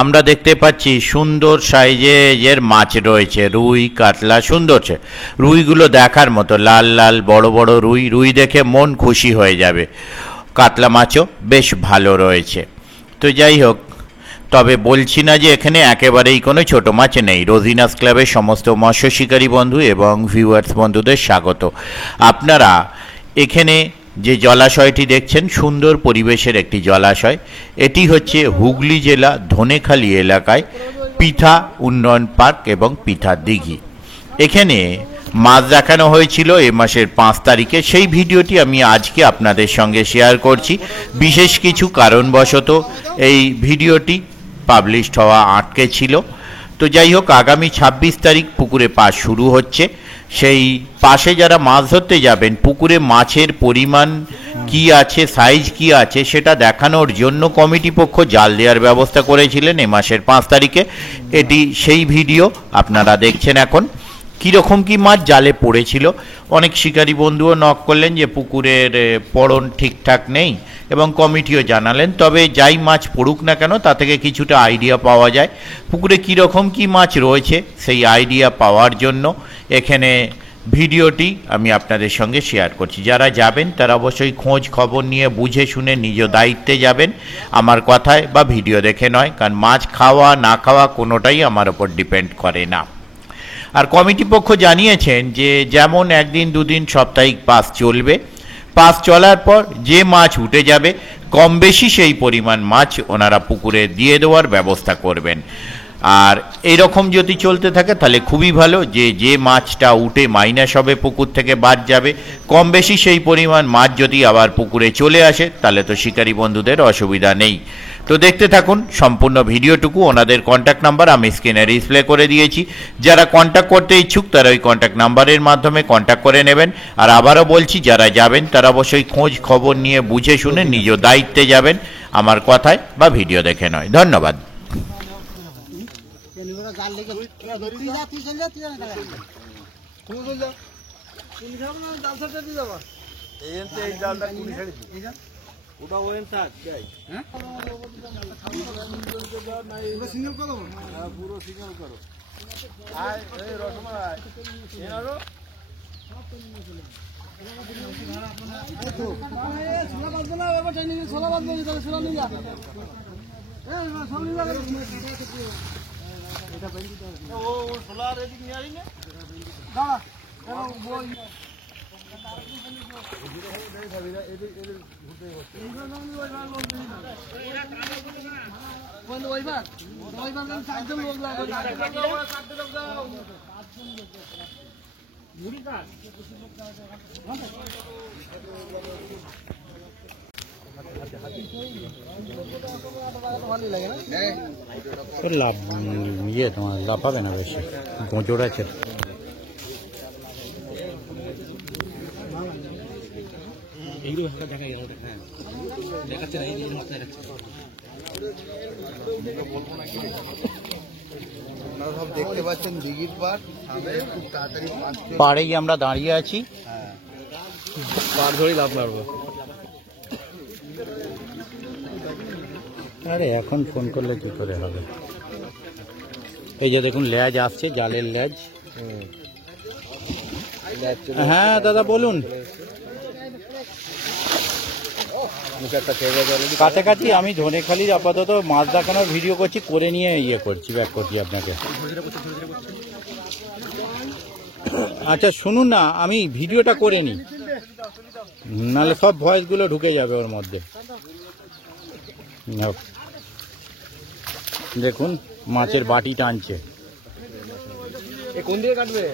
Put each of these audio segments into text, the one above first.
আমরা দেখতে পাচ্ছি সুন্দর সাইজের মাছ রয়েছে, রুই কাতলা সুন্দর। রুইগুলো দেখার মতো লাল লাল বড় বড় রুই, রুই দেখে মন খুশি হয়ে যাবে। কাতলা মাছও বেশ ভালো রয়েছে। তো যাই হোক, তবে বলছি না যে এখানে একেবারেই কোনো ছোট মাছ নেই। রোজিনাস ক্লাবের সমস্ত মৎস্য শিকারী বন্ধু এবং ভিউয়ার্স বন্ধুদের স্বাগত। আপনারা এখানে যে জলাশয়টি দেখছেন সুন্দর পরিবেশের একটি জলাশয়। এটি হচ্ছে হুগলি জেলা ধনেখালি এলাকায় পিঠা উন্নয়ন পার্ক এবং পিঠা দিঘি। এখানে মাছ দেখানো হয়েছিল এ মাসের 5 তারিখে। সেই ভিডিওটি আমি আজকে আপনাদের সঙ্গে শেয়ার করছি। বিশেষ কিছু কারণবশত এই ভিডিওটি পাবলিশড হওয়া আটকে ছিল। তো যাই হোক, আগামী 26 তারিখ পুকুরে পাস শুরু হচ্ছে। সেই পাশে যারা মাছ ধরতে যাবেন, পুকুরে মাছের পরিমাণ কি আছে, সাইজ কি আছে সেটা দেখানোর জন্য কমিটি পক্ষ জাল দেওয়ার ব্যবস্থা করেছিলেন এ মাসের 5 তারিখে। এটি সেই ভিডিও আপনারা দেখছেন এখন। কীরকম কি মাছ জালে পড়েছিল, অনেক শিকারী বন্ধুও নক করলেন যে পুকুরের পড়ন ঠিকঠাক নেই এবং কমিটিও জানালেন। তবে যাই মাছ পড়ুক না কেন, তা থেকে কিছুটা আইডিয়া পাওয়া যায় পুকুরে কীরকম কি মাছ রয়েছে। সেই আইডিয়া পাওয়ার জন্য এখানে ভিডিওটি আমি আপনাদের সঙ্গে শেয়ার করছি। যারা যাবেন তারা অবশ্যই খোঁজ খবর নিয়ে বুঝে শুনে নিজ দায়িত্বে যাবেন, আমার কথায় বা ভিডিও দেখে নয়। কারণ মাছ খাওয়া না খাওয়া কোনোটাই আমার ওপর ডিপেন্ড করে না। আর কমিটি পক্ষ জানিয়েছেন যে যেমন একদিন দুদিন সাপ্তাহিক পাস চলবে, পাস চলার পর যে মাছ উঠে যাবে কম বেশি সেই পরিমাণ মাছ ওনারা পুকুরে দিয়ে দেওয়ার ব্যবস্থা করবেন। আর এরকম যদি চলতে থাকে তাহলে খুবই ভালো, যে মাছটা উঠে মাইনাস হবে পুকুর থেকে বাদ যাবে, কম বেশি সেই পরিমাণ মাছ যদি আবার পুকুরে চলে আসে তাহলে তো শিকারী বন্ধুদের অসুবিধা নেই। তো দেখতে থাকুন সম্পূর্ণ ভিডিওটুকু। ওনাদের কন্ট্যাক্ট নাম্বার আমি স্ক্রিনে ডিসপ্লে করে দিয়েছি। যারা কন্ট্যাক্ট করতে ইচ্ছুক তারা ওই কন্ট্যাক্ট নাম্বারের মাধ্যমে কন্ট্যাক্ট করে নেবেন। আর আবারও বলছি, যারা যাবেন তারা অবশ্যই খোঁজ খবর নিয়ে বুঝে শুনে নিজ দায়িত্বে যাবেন, আমার কথায় বা ভিডিও দেখে নয়। ধন্যবাদ। ওটা ওয়েন থাক যাই, হ্যাঁ সিগন্যাল করো, হ্যাঁ পুরো সিগন্যাল করো। আয় এই রসমালাই এনারো ছোলা বাঁধবো না, এবার চাইনি ছোলা বাঁধবো, তাহলে ছোলা নিয়ে যা, এই সব নিয়ে যাবে। ও ছোলা রেডি নিয়ে আসি না দাঁড়া বই লাভ ইয়ে তোমার লাভ পাবে না বেশি, গোঁচড় আছে। এইগুলো দেখা গেল, হ্যাঁ দেখাচ্ছে না, এই মাথায় দেখাচ্ছে। আপনারা সব দেখতে পাচ্ছেন দিঘির পাড়, খুব তাড়াতাড়ি পাড়েই আমরা দাঁড়িয়ে আছি। হ্যাঁ পাড় ধরেই লাভ মারবো। আরে এখন ফোন করলে কি করে হবে? এই যে দেখুন ল্যাজ আসছে, জালের ল্যাজ। হ্যাঁ দাদা বলুন। কাছাকাছি আমি ধনেখালির আপাতত মাছ দেখানোর ভিডিও করছি, করে নিয়ে ইয়ে করছি, ব্যাক করছি আপনাকে। আচ্ছা শুনুন না, আমি ভিডিওটা করে নিই, নাহলে সব ভয়েসগুলো ঢুকে যাবে ওর মধ্যে। দেখুন মাছের বাটি টানছে। কোন দিকে কাটবে?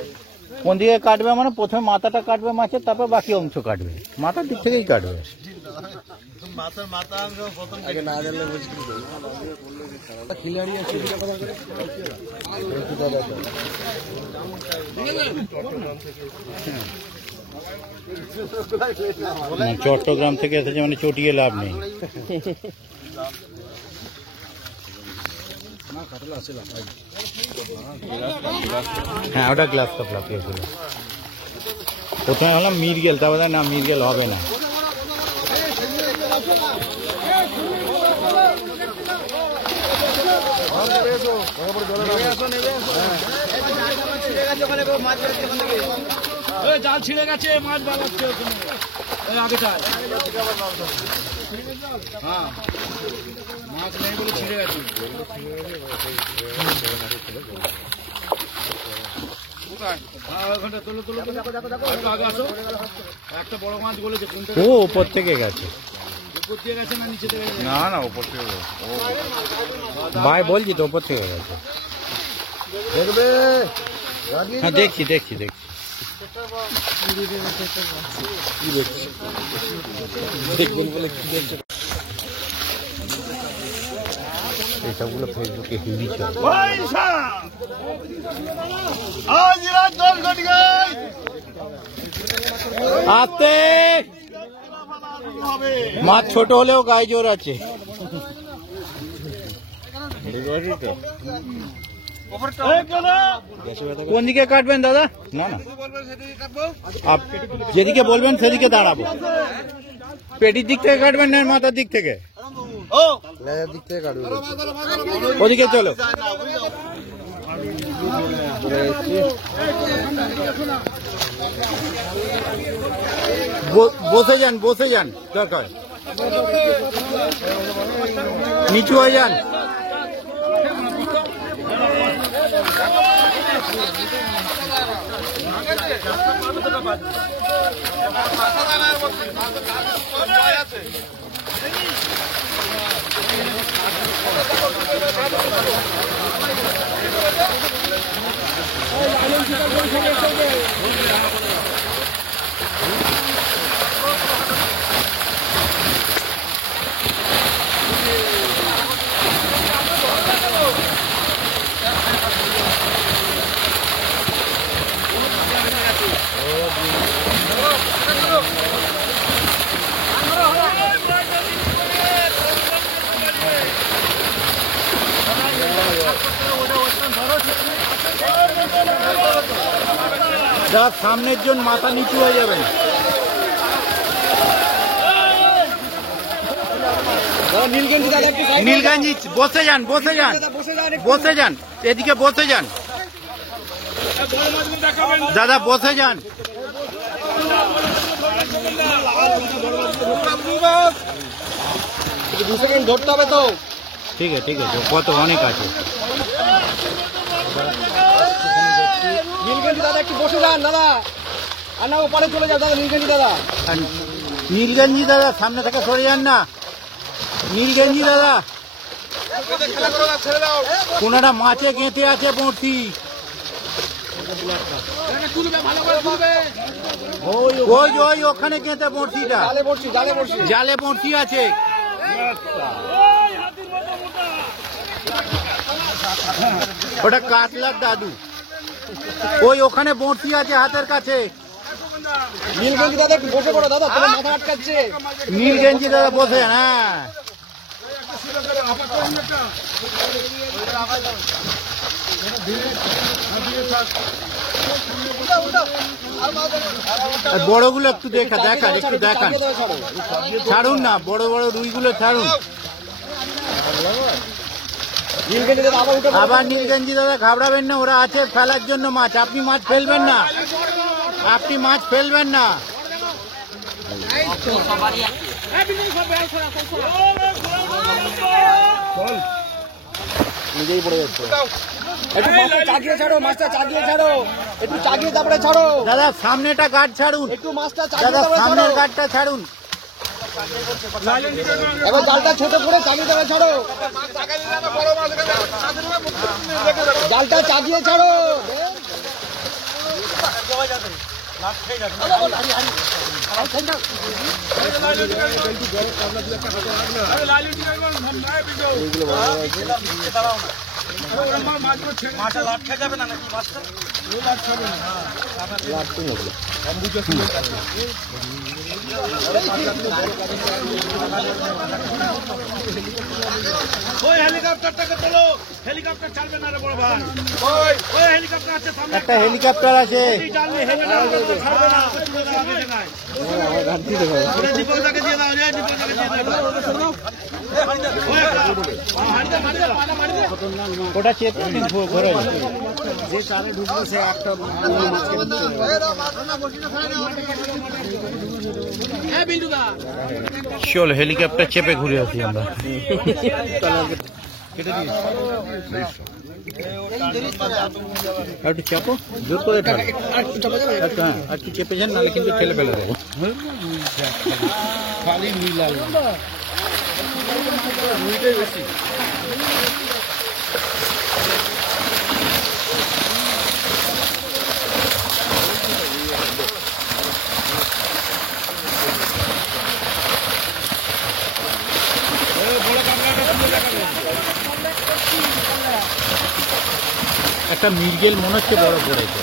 কোন দিকে কাটবে মানে প্রথমে মাথাটা কাটবে মাছের, তারপর বাকি অংশ কাটবে। মাথার দিক থেকেই কাটবে। মাথার মাথা অংশ প্রথম থেকে না জানলে মুশকিল। খিলাড়ি আছে চট্টগ্রাম থেকে এসেছে মানে চটিয়ে লাভ নেই। হ্যাঁ ওটা গ্লাস কাপ লাগিয়েছিল। প্রথমে হলাম মিরগেল, তারপরে না মিরগেল হবে না। জাল ছিঁড়ে গেছে, মাছ বাড়াচ্ছে আগেটায়। হ্যাঁ, মাছ নেই বলে ছিঁড়ে গেছে। একটা বড় মাছ বলেছে, ও উপর থেকে গেছে, উপর দিয়ে গেছে না নিচে থেকে গেছে? না না উপর থেকে ভাই বলছি তো উপর থেকে গেছে। দেখবে হ্যাঁ দেখছি দেখছি দেখছি দেখবেন বলে কি দেখছে। এসবগুলো ফেসবুকে হিন্দি চলে। আতে মাছ ছোট হলেও গায়ে জোর আছে। কোন দিকে কাটবেন দাদা? না না আপ যেদিকে বলবেন সেদিকে দাঁড়াবো। পেটির দিক থেকে কাটবেন না মাথার দিক থেকে? দিক থেকে কাটবে। ওদিকে চলো। বসে যান বসে যান, দরকার নিচু হয়ে যান। যার সামনের জন মাথা নিচু হয়ে যাবেন। নীলগঞ্জি বসে যান বসে যান বসে যান, এদিকে বসে যান দাদা, বসে যান। ধরতে হবে তো। ঠিক আছে ঠিক আছে, কত অনেক আছে। নীলগঞ্জি দাদা একটু বসে যান দাদা, আর না ওপারে চলে যাও দাদা। নীলগঞ্জি দাদা, নীলগঞ্জি দাদা সামনে থেকে সরে যান না। নীলগঞ্জি দাদা, কোনটা মাছে গেঁথে আছে বড়শি। ওই ওই ওখানে গেঁথে বড়শিটা, জালে বসছি জালে বসছি। জালে বড়শি আছে। ওটা কাতলার দাদু, ওই ওখানে বড়শি আছে হাতের কাছে। নীলগঞ্জি দাদা একটু বসে পড়ো দাদা, তোমার মাথা আটকাচ্ছে। নীলগঞ্জি দাদা বসে, হ্যাঁ বড়গুলো একটু দেখান একটু দেখান। ছাড়ুন না, বড় বড় রুইগুলো ছাড়ুন। নীলগঞ্জি দাদা আবার উঠে আবার নীলগঞ্জি দাদা ঘাবড়াবেন না, ওরা আছে ফেলার জন্য মাছ। আপনি মাছ ফেলবেন না, আপনি মাছ ফেলবেন না। নিজেই পড়ে যাচ্ছে। একটু মাছটা চাগিয়ে ছাড়ো, মাছটা চাগিয়ে ছাড়ো, একটু চাগিয়ে তারপরে ছাড়ো। দাদা সামনেটা গার্ড ছাড়ুন, একটু মাছটা চাগিয়ে দাদা তারপরে ছাড়ো। সামনের গার্ডটা ছাড়ুন। এবার জালটা ছোট করে চাগিয়ে তারপরে ছাড়ো। জালটা চাগিয়ে ছাড়ো। ওই হেলিকপ্টারটাকে তোলো, হেলিকপ্টার ছাড়বে না রে বড় ভাই। ওই হেলিকপ্টার আছে সামনে, একটা হেলিকপ্টার আছে। হেলিকপ্টার ছাড়বে না, তুলে দাও আগে জায়গায়। দীপকদাকে দিয়ে দাও, দীপকদাকে দিয়ে দাও। ওটা চেপে ঘরে যে চারে ঢুকবে সে একটা চল হেলিকপ্টার চেপে ঘুরে আসি আমরা। একটু চাপো, জোর করে ঠেলো। একটু হ্যাঁ, একটু চেপে যান, নাহলে কিন্তু ঠেলে ফেলে দেবো। খালি নীলা বেশি একটা মৃগেল মনে হচ্ছে বড় পড়েছে।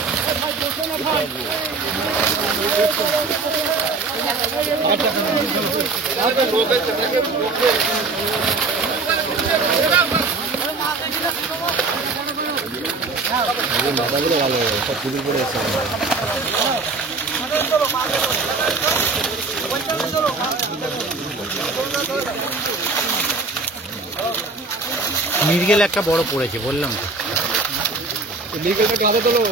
মাথাগুলো ভালো সব পুকুর পড়ে এসছে। মৃগেল একটা বড় পড়েছে বললাম তো। লিগেলটা হাতে তোলো।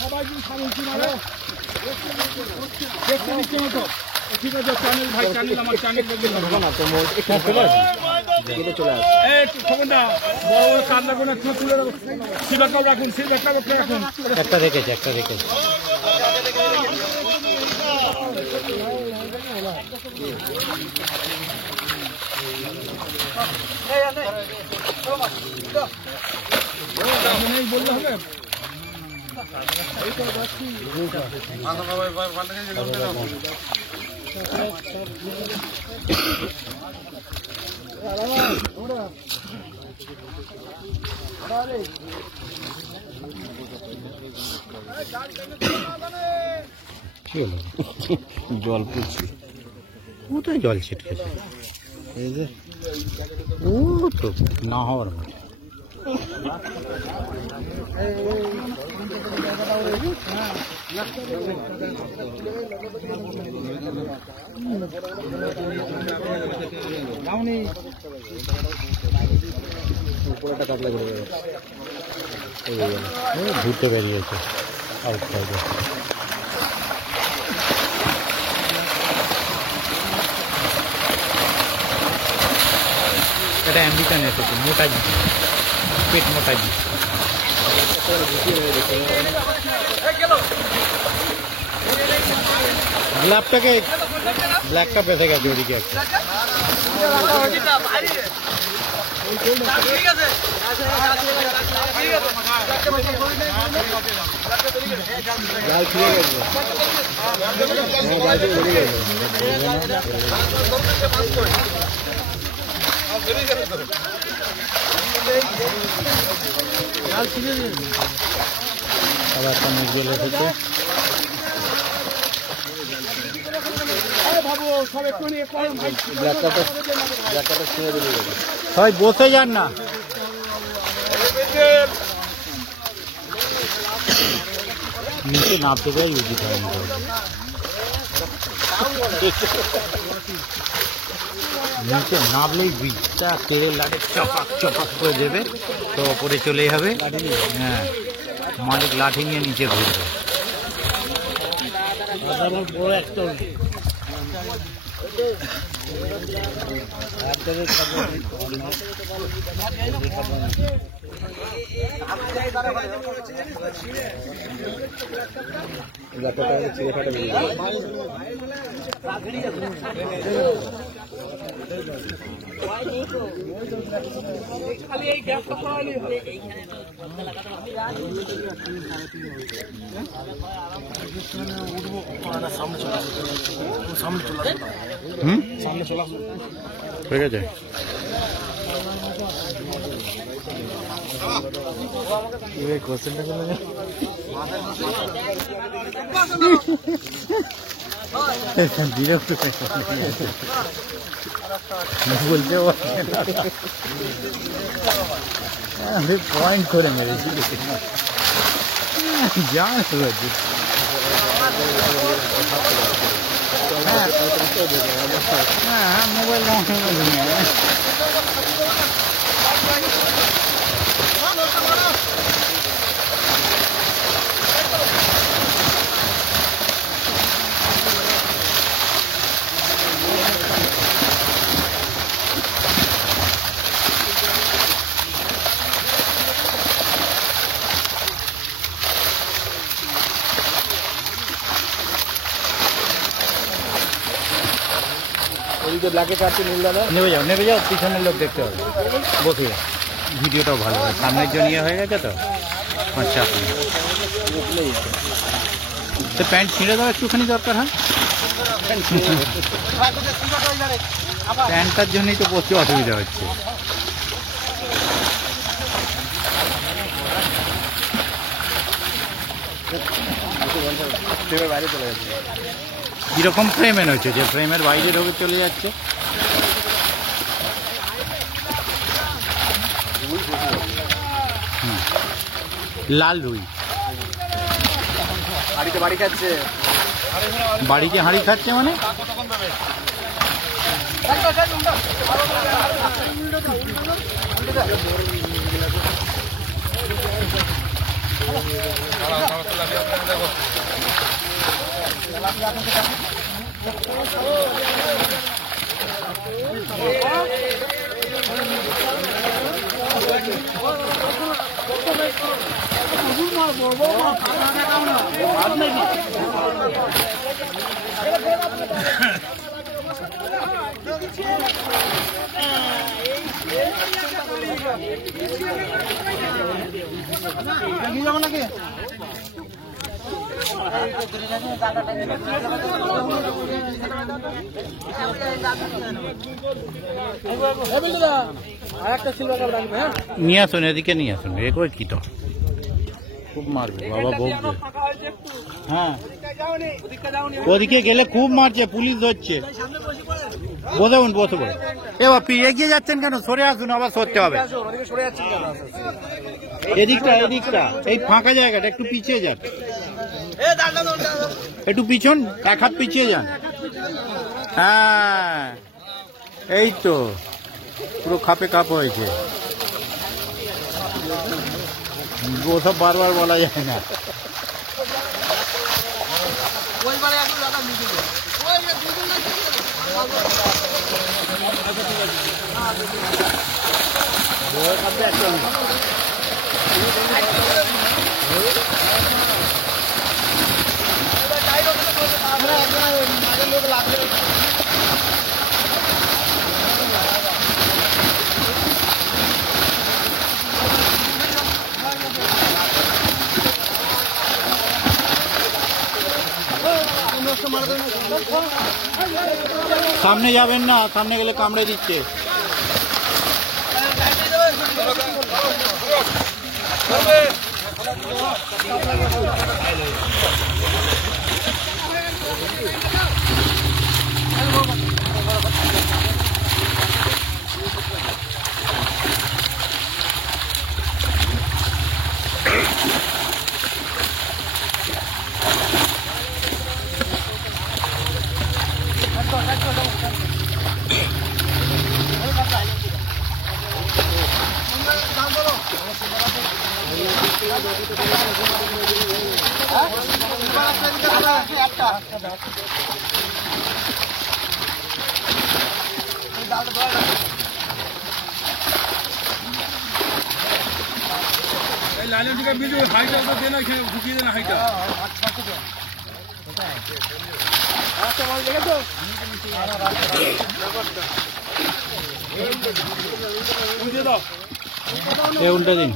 সবাই ঠিক আছে চ্যানেল ভাই চ্যানেল আমার চ্যানেল চলে আসে। একটা রেখেছে, একটা রেখেছে। বললে হবে জল পড়ছে, কোথায় জল ছিটকেছে? এই যে ও তো না হওয়ার মতো। ঘুরতে বেরিয়েছে আউটসাইডে। এটা আমেরিকান এসেছে, মোটা জিনিস, পেট মোটা জিনিস। ব্ল্যাকটাকে ব্ল্যাকটা বেঁধে গেছে ওদিকে একটা। জাল ফিরে গেছে, জাল ফিরে গেছে। আবার একটা মৃগেল এসেছে। সবাই বসে যান না, নিচে নামতে পারে উচিত হয়নি। নিচে নামলেই বীজটা তেল লাগে চপাক চপাক করে দেবে, তো ওপরে চলেই হবে। হ্যাঁ, মালিক লাঠি নিয়ে নিচে ঘুরবে। ঠিক আছে। বিরক্ত বলতে পয়েন্ট করে মেরেছি জান হ্যাঁ মোবাইল নেবে যাও পিছনের লোক দেখতে হবে বসে ভিডিওটাও ভালো হয় সামনের জন্য ইয়ে হয়ে গেছে তো আচ্ছা তো প্যান্ট ছিঁড়ে দেওয়া একটুখানি দরকার হয় প্যান্টটার জন্যই তো প্রচুর অসুবিধা হচ্ছে কিরকম ফ্রেমের হচ্ছে যে ফ্রেমের বাইরে ঢোকে চলে যাচ্ছে লাল রুই বাড়িতে হাঁড়ি খাচ্ছে মানে নিয়ে আসুন এদিকে নিয়ে আসুন এগো কি তো খুব মারবে বাবা বকবে হ্যাঁ ওদিকে গেলে খুব মারছে পুলিশ ধরছে বসুন বসে বলে এবার এগিয়ে যাচ্ছেন কেন সরে আসুন আবার সরতে হবে এদিকটা এদিকটা এই ফাঁকা জায়গাটা একটু পিছিয়ে যান একটু পিছন এক হাত পিছিয়ে যান হ্যাঁ এই তো পুরো খাপে কাপ হয়েছে ওসব বারবার বলা যায় না সামনে যাবেন না সামনে গেলে কামড়ে দিচ্ছে এই লাইনের দিকে ভিডিও হাইটা তো দেনা খেয়ে ঢুকিয়ে দেনা হাইটা আচ্ছা মাল দেখে তো উঠে দাও এ উল্টা দিন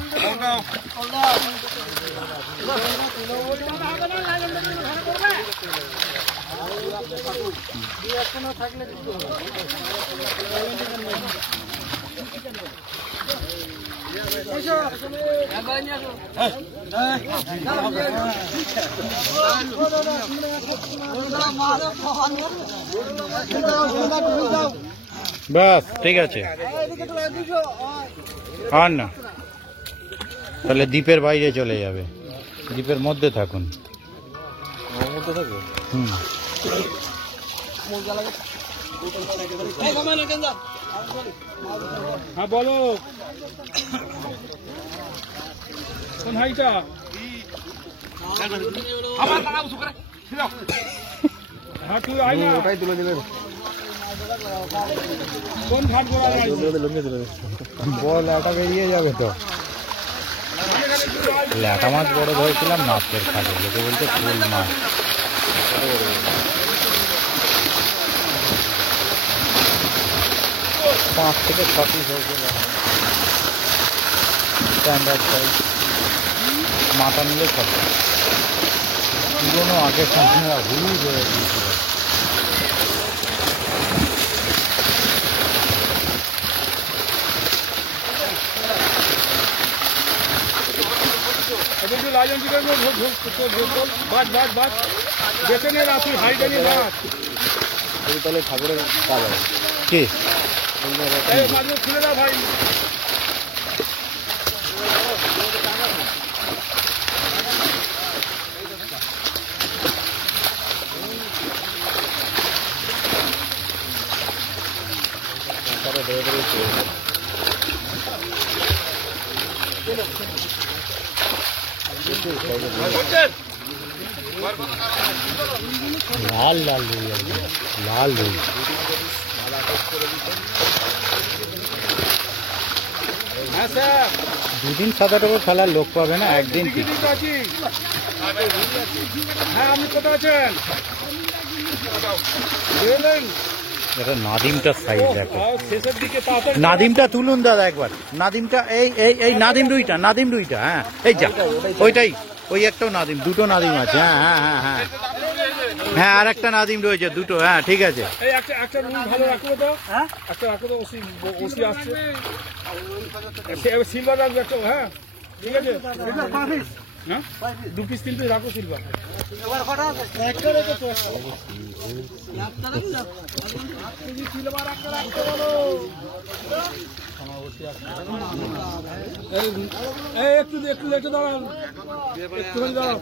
বাস ঠিক আছে আর না তাহলে দ্বীপের বাইরে চলে যাবে দ্বীপের মধ্যে থাকুন হুম হ্যাঁ বলো কোন হাইটা হ্যাঁ তুই আই না ওটাই তুলে দিলেন কোন ঘাট করা বল এটা বেরিয়ে যাবে তো ল্যাটা মাছ বড় ধরেছিলাম মাছের খাটে লোকে বলতে ফুল মাছ 5 থেকে 6 পিস হয়েছিল স্ট্যান্ডার্ড সাইজ মাথা নিলে ছোট পুরোনো আগের সময় হলুদ হয়ে গিয়েছিল লাইন দিকে বাদ বাদ বাদ বেঁচে নিয়ে রাখি হাইটা নিয়ে রাখ তাহলে খাবারের কাজ হবে কি এই মাছগুলো খুলে দাও ভাই লাল লাল রুই লাল রুই হ্যাঁ স্যার দুদিন সাদাটাকে খেলার লোক পাবে না একদিন ঠিক হ্যাঁ আপনি কোথায় আছেন এটা নাদিমটার সাইজ দেখো শেষের দিকে তাড়াতাড়ি নাদিমটা তুলুন দাদা একবার নাদিমটা এই এই এই নাদিম রুইটা হ্যাঁ এই যা ওইটাই ওই একটাও নাদিম দুটো নাদিম আছে হ্যাঁ হ্যাঁ হ্যাঁ হ্যাঁ হ্যাঁ আর একটা নাদিম রয়েছে দুটো হ্যাঁ ঠিক আছে এই একটা রুই ভালো রাখো তো হ্যাঁ একটা রাখো তো ওসি আসছে সিলভার রাখবে একটা হ্যাঁ ঠিক আছে হ্যাঁ 2 পিস 3 পিস রাখো সিলভার একটু লেটে দাঁড়ান একটু দাঁড়ান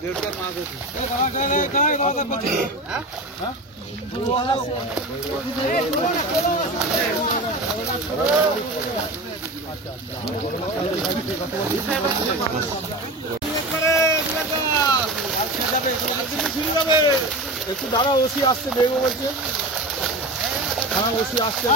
একটু দাঁড়া ওসি আসছে দেখবো বলছে হ্যাঁ ওসি আসছে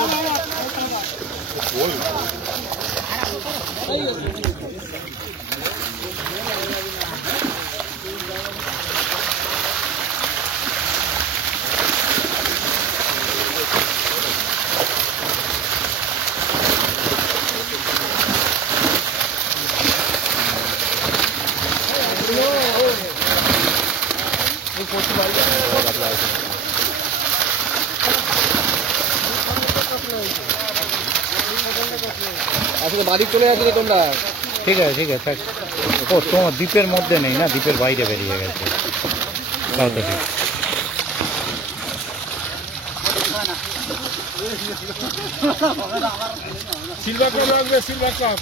আসলে বাড়ি চলে আসলে তোমরা ঠিক আছে ও তোমার দ্বীপের মধ্যে নেই না দ্বীপের বাইরে বেরিয়ে গেছে তাও তো ঠিক সিলভার কাপ রাখবে সিলভার কাপ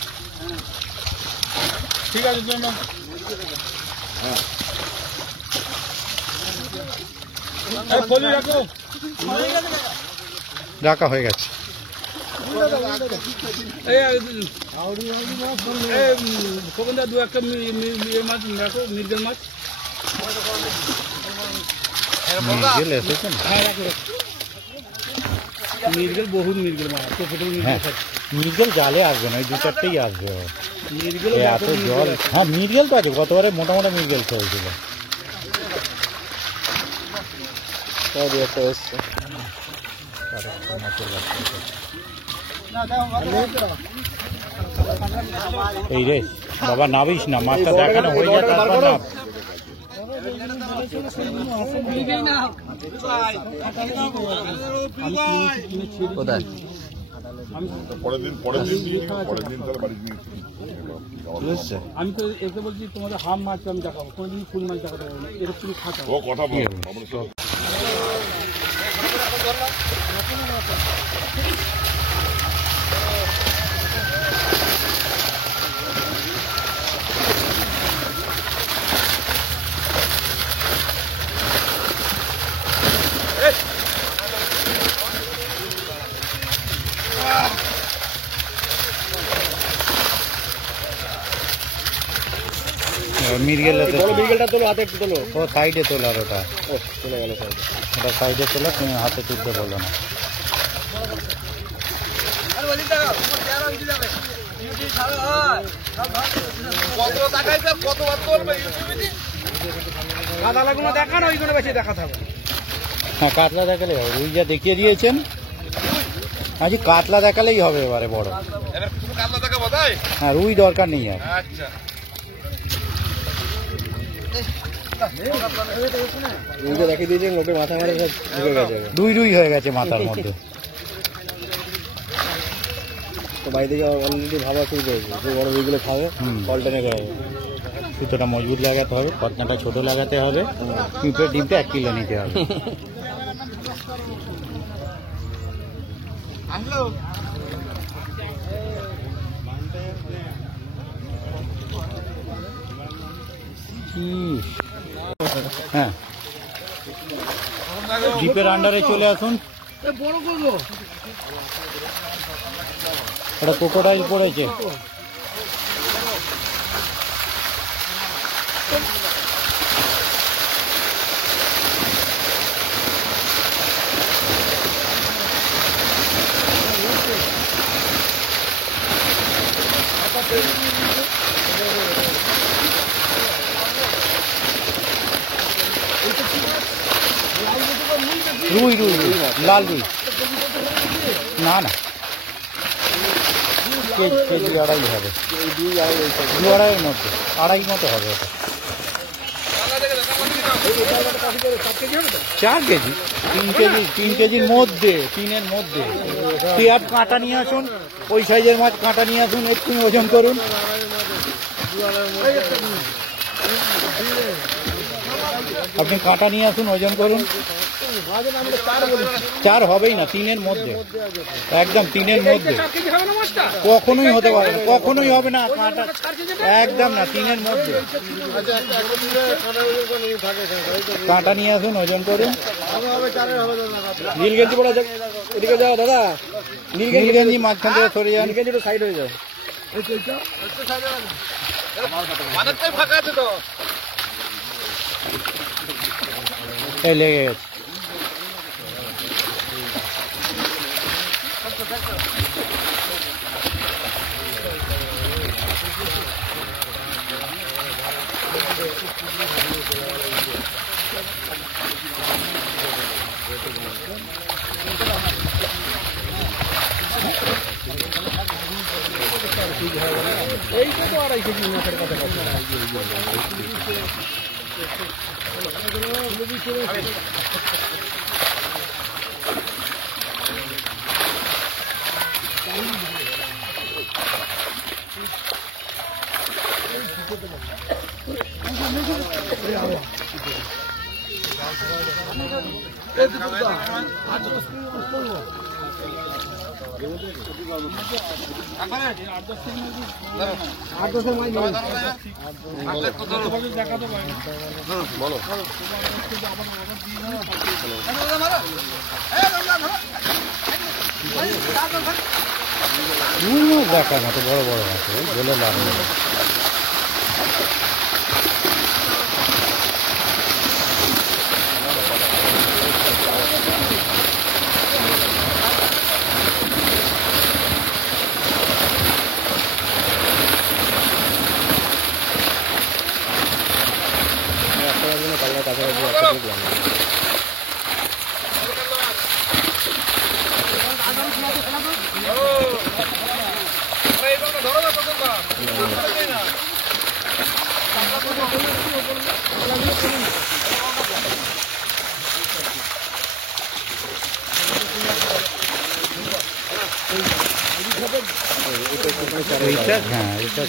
ঠিক আছে জন্য ফলি রাখো রাখা হয়ে গেছে খোকনদা 2-1টা মাছ রাখো মৃগেল মাছ মির্গেল এসেছে হ্যাঁ রাখো মির্গেল বহুত মির্গেল মাছ ছোটো হ্যাঁ মৃগেল জালে আসবে না, ওই দু চারটেই আসবে। মির্গেল এই এত জল, হ্যাঁ মৃগেল তো আছে, গতবারে মোটামুটি মৃগেল হয়েছিল। একটা এসছে এই রে বাবা নাবিস না, মাছটা দেখানো হয়ে যায় তারপর না। কোথায় আমি তো এসে বলছি তোমাদের হাফ মাছ আমি দেখাবো, কোনোদিন ফুল মাছ দেখাতে পারবো না, এরকম তুমি খাতা কথা বল। মৃগেলটা তোলো, হাতে একটু তোলো, ও সাইডে তোলো, আর ওটা চলে গেল সাইডে, ওটা সাইডে তোলো, তুমি হাতে তুলতে বলো না। হ্যাঁ কাতলা দেখালেই হবে, রুই যা দেখিয়ে দিয়েছেন আজ কাতলা দেখালেই হবে এবারে বড়। হ্যাঁ রুই দরকার নেই আর। দেখিয়ে দিয়েছে ওকে মাথা মারে সব ঢুকে গেছে, দুই রুই হয়ে গেছে মাথার মধ্যে। তো বাড়িতে যাওয়া অলরেডি ভাবা শুরু করেছে, যে বড় বইগুলো খাবে ফলটা নেবে হবে। সুতোটা মজবুত লাগাতে হবে, কতনাটা ছোট লাগাতে হবে, পিঁপড়ের ডিমটা 1 কিলো নিতে হবে। হ্যাঁ জিপের আন্ডারে চলে আসুন। একটা ক্রোকোডাইল পড়েছে। রুই রুই রুই লাল রুই, না না কেজি আড়াই হবে, 2-2.5 মধ্যে, 2.5 মতো হবে ওটা। 4 কেজি, 3 কেজি, 3 কেজির মধ্যে, 3-এর মধ্যে। পেঁয়াজ কাঁটা নিয়ে আসুন, ওই সাইজের মাছ কাঁটা নিয়ে আসুন, একটু ওজন করুন। আপনি কাঁটা নিয়ে আসুন, ওজন করুন। 4 হবেই না, 3-এর মধ্যে, একদম 3-এর মধ্যে। কখনোই হতে পারে না, কখনোই হবে না কাঁটা, একদম না, 3-এর মধ্যে। কাঁটা নিয়ে আসুন, ওজন করুন। নীলগেঞ্জি পড়া যাক, এদিকে যাও দাদা, নীলগেঞ্জি মাঝখান থেকে সরে যান, নীলগেঞ্জি একটু সাইড হয়ে যাও। এই লেগে গেছে। এইটা তো 2.5 কেজি মাছের কথা কথা। দেখার মতো বড় বড় আছে, বলে লাভ নেই। এইটা হ্যাঁ এটা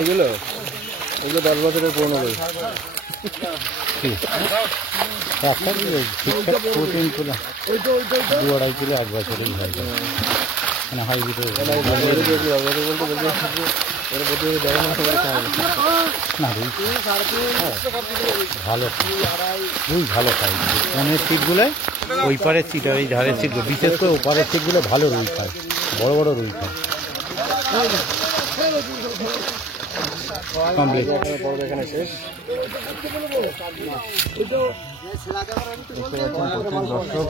এগুলো 10 বছরের পুরনো রুই। ঠিকঠাক প্রোটিন ছিল 2-2.5 কিলো 1 বছরেই হয়ে যায় মানে হাইব্রিড না রুই ভালো রুই ভালো খায় মনের সিটগুলো ওই পারের সিট আর এই ধারের সিটগুলো বিশেষ করে ওপারের সিটগুলো ভালো রুই খায় বড় বড় রুই খায় কমপ্লিট এখানে শেষ। দর্শক